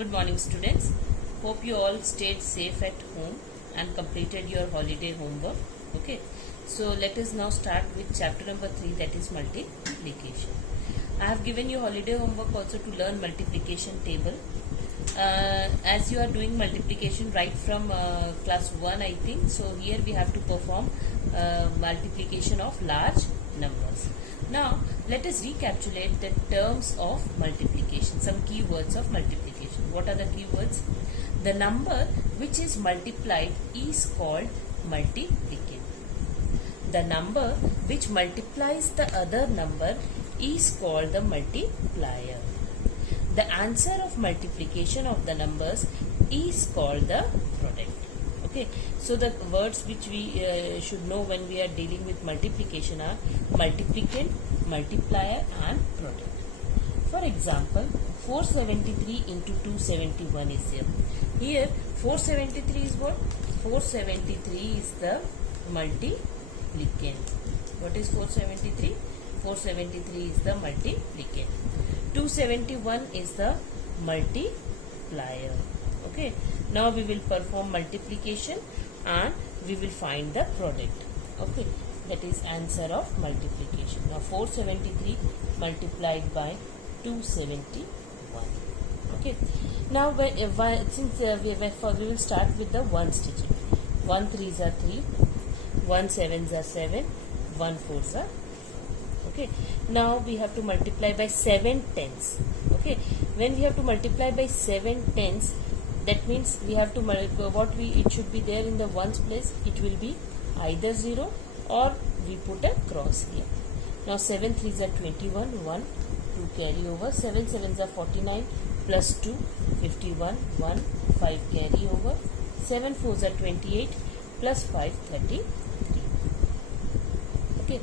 Good morning, students. Hope you all stayed safe at home and completed your holiday homework. Okay, so let us now start with chapter number 3, that is multiplication. I have given you holiday homework also to learn multiplication table. As you are doing multiplication right from class 1, I think, so here we have to perform multiplication of large numbers. Now let us recapitulate the terms of multiplication, some key words of multiplication. What are the key words? The number which is multiplied is called multiplicand. The number which multiplies the other number is called the multiplier. The answer of multiplication of the numbers is called the product. Okay, so the words which we should know when we are dealing with multiplication are multiplicand, multiplier and product. For example, 473 into 271 is here. Here 473 is what? 473 is the multiplicand. What is 473? 473 is the multiplicand. 271 is the multiplier. Okay, now we will perform multiplication and we will find the product. Okay, that is answer of multiplication. Now 473 multiplied by 271. Okay, now since we will start with the ones digit. 1 3s are 3, 1 7s are 7, 1 4s are 4. Okay, now we have to multiply by 7 tens. Okay, when we have to multiply by 7 tens, that means we have to it should be there in the ones place. It will be either 0 or we put a cross here. Now 7 3s are 21, 1 2 carry over, 7 7s are 49 plus 2 51, 1 5 carry over, 7 4s are 28 plus 5 33. Okay,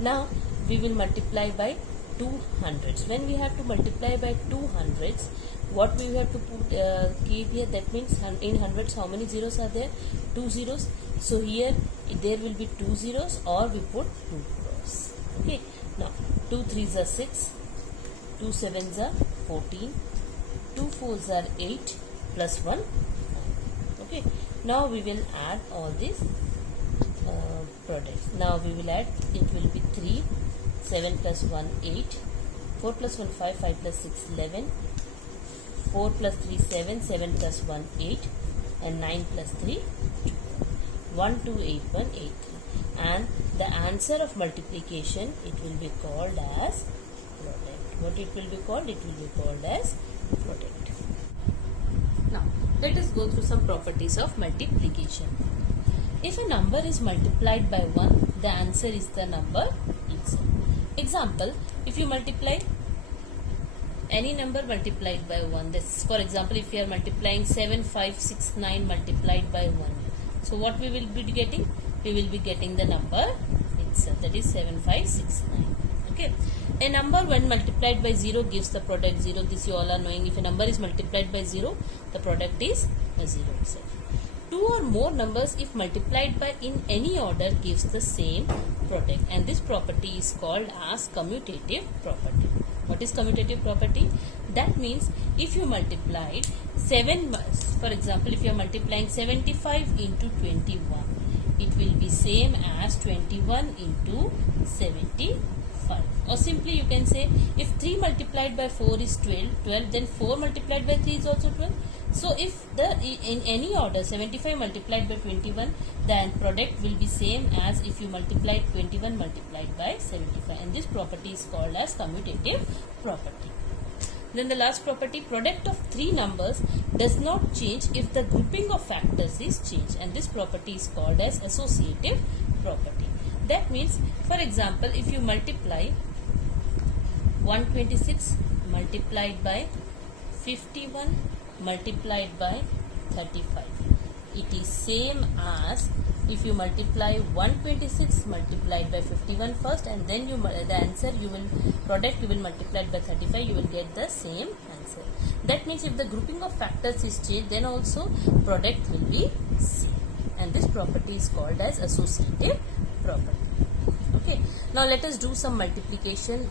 now we will multiply by 200s. When we have to multiply by 200s, what we have to put keep here, that means in hundreds how many zeros are there? 2 zeros. So here there will be 2 zeros or we put 2 cross. Okay, now 2 3s are 6, 2 7s are 14, 2 4s are 8 plus 1 9. Okay, now we will add all these products. Now we will add, it will be 3, 7 plus 1 8, 4 plus 1 5, 5 plus 6 11, 4 plus 3 7, 7 plus 1 8 and 9 plus 3 2. 1 2 8 1 8 3. And the answer of multiplication, it will be called as product. What it will be called? It will be called as product. Now let us go through some properties of multiplication. If a number is multiplied by 1, the answer is the number itself. Example, if you multiply any number multiplied by 1, this, for example, if you are multiplying 7 5 6 9 multiplied by 1, so what we will be getting? We will be getting the number itself, that is 7 5 6 9. Okay, a number when multiplied by 0 gives the product 0. This you all are knowing. If a number is multiplied by 0, the product is a 0 itself. 2 or more numbers, if multiplied by in any order, gives the same product, and this property is called as commutative property. What is commutative property? That means if you multiplied 7, for example, if you are multiplying 75 into 21, it will be same as 21 into 75. Or simply you can say, if 3 multiplied by 4 is 12, then 4 multiplied by 3 is also 12. So if in any order 75 multiplied by 21, then product will be same as if you multiplied 21 multiplied by 75, and this property is called as commutative property. Then the last property, product of 3 numbers does not change if the grouping of factors is changed, and this property is called as associative property. That means, for example, if you multiply 126 multiplied by 51 multiplied by 35, it is same as if you multiply 126 multiplied by 51 first, and then the answer you will multiply by 35, you will get the same answer. That means if the grouping of factors is changed, then also product will be same, and this property is called as associative property. Okay. Okay, now let us do some multiplication,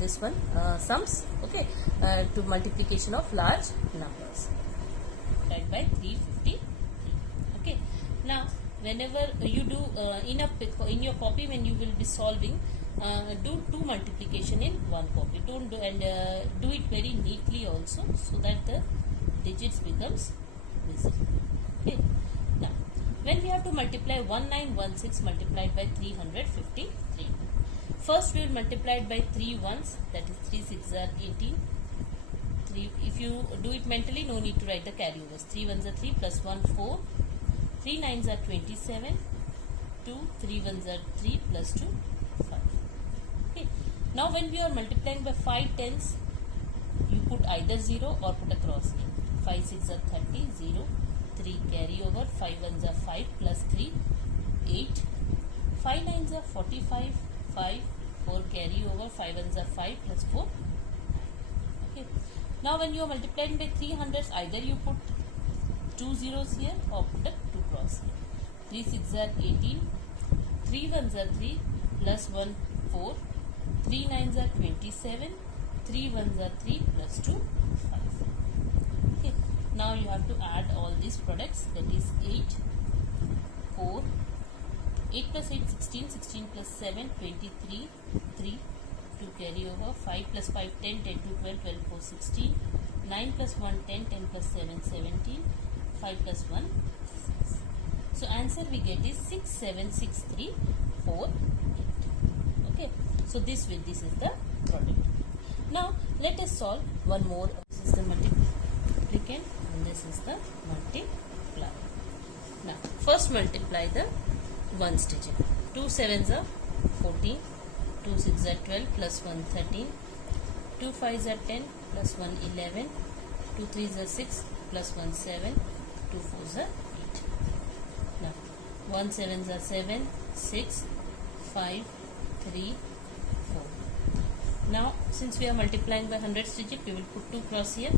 this one, sums, okay, to multiplication of large numbers. Multiplied by 353. Okay, now whenever you do in your copy, when you will be solving, do two multiplication in one copy. Don't do, and do it very neatly also, so that the digits becomes visible. Okay, now when we have to multiply 1916 multiplied by 353, first we will multiply it by 3 ones, that is 3 6 are 18. 3, if you do it mentally, no need to write the carryovers. 3 ones are 3 plus 1 4, 3 nines are 27, 2 3 ones are 3 plus 2 5. Okay, now when we are multiplying by 5 tens, you put either 0 or put a cross here. 5 6 are 30, 0, 3 carry over, 5 ones are 5 plus 3, 8, 5 nines are 45, 5, 4 carry over, 5 ones are 5 plus 4, 9. Okay, now when you are multiplying by 300s, either you put 2 zeros here or put a 2 cross here. 3 6 are 18, 3 ones are 3 plus 1 4, 3 nines are 27, 3 ones are 3 plus 2 5. Okay, now you have to add all these products, that is 8, 4, 8 plus 8 16, 16 plus 7 23, 3, 2 carry over, 5 plus 5 10, 10 to 12, 12 4 16, 9 plus 1 10, 10 plus 7 17, 5 plus 1 6. So answer we get is 6 7 6 3 4 8. Okay, so this is the product. Now let us solve one more. This is the multiplicand and this is the multiplier. Now first multiply the ones digit. 2 7s are 14, 2 6s are 12 plus 1 13, 2 5s are 10 plus 1 11, 2 3s are 6 plus 1 7, 2 4s are 8. Now 1 7s are 7, 6, 5, 3, 4. Now since we are multiplying by hundreds digit, we will put 2 cross here.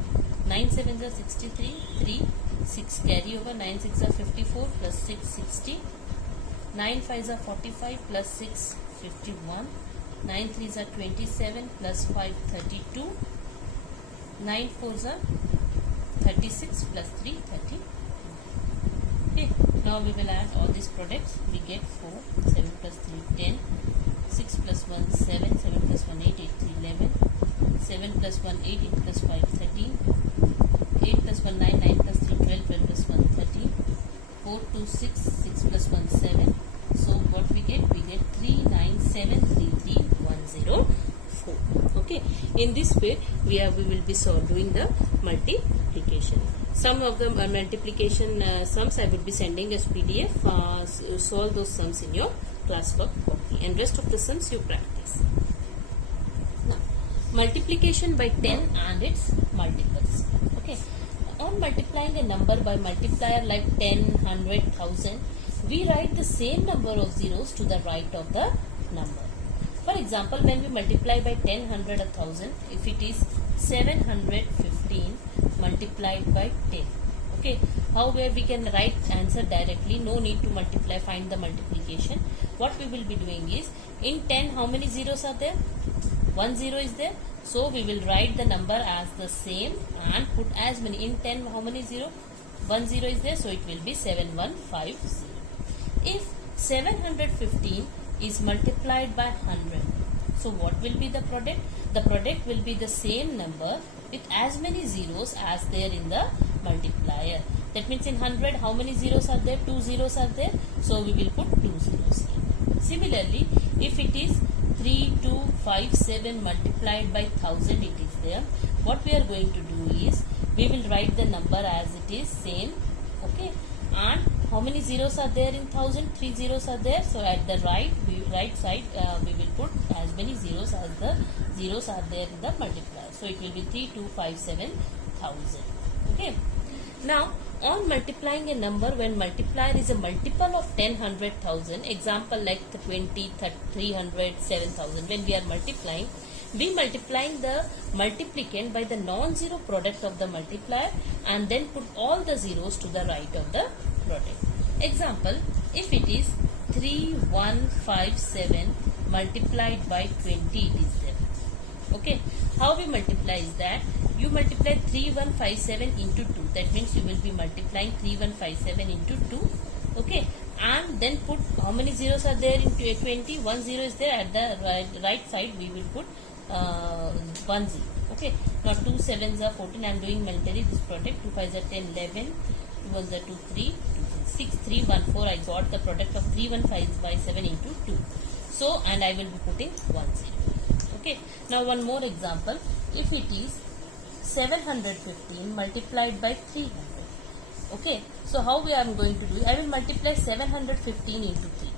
9 7s are 63, 3, 6 carry over, 9 6 are 54 plus 6 60, 9 5s are 45 plus 6 51, 9 3s are 27 plus 5 32, 9 4s are 36 plus 3 30. Okay, now we will add all these products. We get 4, 7 plus 3 10, 6 plus 1 7, 7 plus 1 8, 8 3 11, 7 plus 1 8, 8 plus 5 13, 8 plus 1 9, 9 plus 3 12, 12 plus 1 13, 4 2 6, 6 plus 1 7. So what we get? We get 3 9 7 3 3 1 0 4. Okay, in this way we will be doing the multiplication. Some of the multiplication sums I will be sending as PDF. Solve those sums in your classwork copy, and rest of the sums you practice. Now multiplication by 10 and its multiples. Okay, on multiplying a number by multiplier like 10, 100, 1000, we write the same number of zeros to the right of the number. For example, when we multiply by 10, 100, 1000, if it is 715 multiplied by 10. Okay, however we can write answer directly, no need to multiply, find the multiplication. What we will be doing is, in 10 how many zeros are there? 1 0 is there. So we will write the number as the same and put as many. In 10 how many 0? 1 0 is there, so it will be 7150. If 715 is multiplied by 100, so what will be the product? The product will be the same number with as many zeros as there in the multiplier. That means in 100 how many zeros are there? 2 zeros are there, so we will put 2 zeros here. Similarly, if it is 3257 multiplied by 1000, it is there. What we are going to do is, we will write the number as it is, same. Okay, and how many zeros are there in 1000? 3 zeros are there, so at the right side we will put as many zeros as the zeros are there in the multiplier. So it will be 3257,000. Okay, now on multiplying a number, when multiplier is a multiple of 10, 100, 1000, example like 20, 300, 7000, when we are multiplying, we multiplying the multiplicand by the non-zero product of the multiplier and then put all the zeros to the right of the product. Example, if it is 3157 multiplied by 20 it is there. Okay, how we multiply is that you multiply 3157 into 2. That means you will be multiplying 3157 into 2. Okay, and then put how many zeros are there in 20? 1 0 is there at the right side. We will put 1 0. Okay, now 2 7s are 14. I am doing mentally this product. 2 5s are 10, 11. 2 1s are 2 3, 6 3 1 4. I got the product of 3 1 5 by 7 into 2. So, and I will be putting 1 0. Okay, now one more example. If it is 715 multiplied by 300. Okay, so how we are going to do it? I will multiply 715 into 3.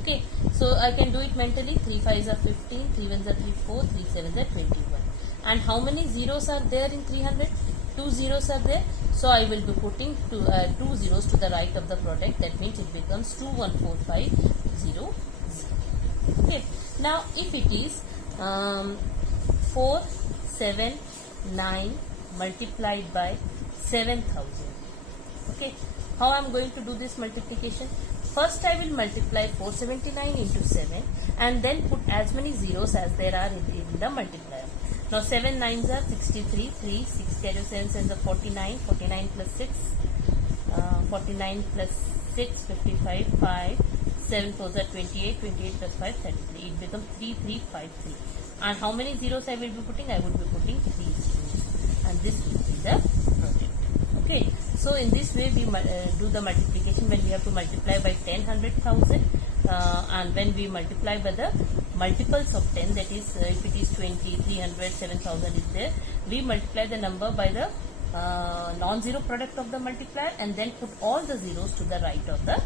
Okay, so I can do it mentally. 3 5s are 15, 3 1s are 3 4, 3 7s are 21. And how many zeros are there in 300? 2 zeros are there. So I will be putting 2 zeros to the right of the product. That means it becomes 21450. Okay, now if it is 4 7 9 multiplied by 7000. Okay, how I am going to do this multiplication? First I will multiply 479 into 7 and then put as many zeros as there are in the multiplier. Now 7 9s are 63, 3, 6 carry 7 7s are 49, 49 plus 6, 49 plus 6, 55, 5, 7 4s are 28, 28 plus 5, 33. It becomes 3353. And how many zeros I will be putting? I will be putting 3 zeros. And this will be the product. Okay. So in this way we do the multiplication when we have to multiply by 10, 100,000 and when we multiply by the multiples of 10, that is if it is 20, 300, 7000 is there, we multiply the number by the non-zero product of the multiplier and then put all the zeros to the right of the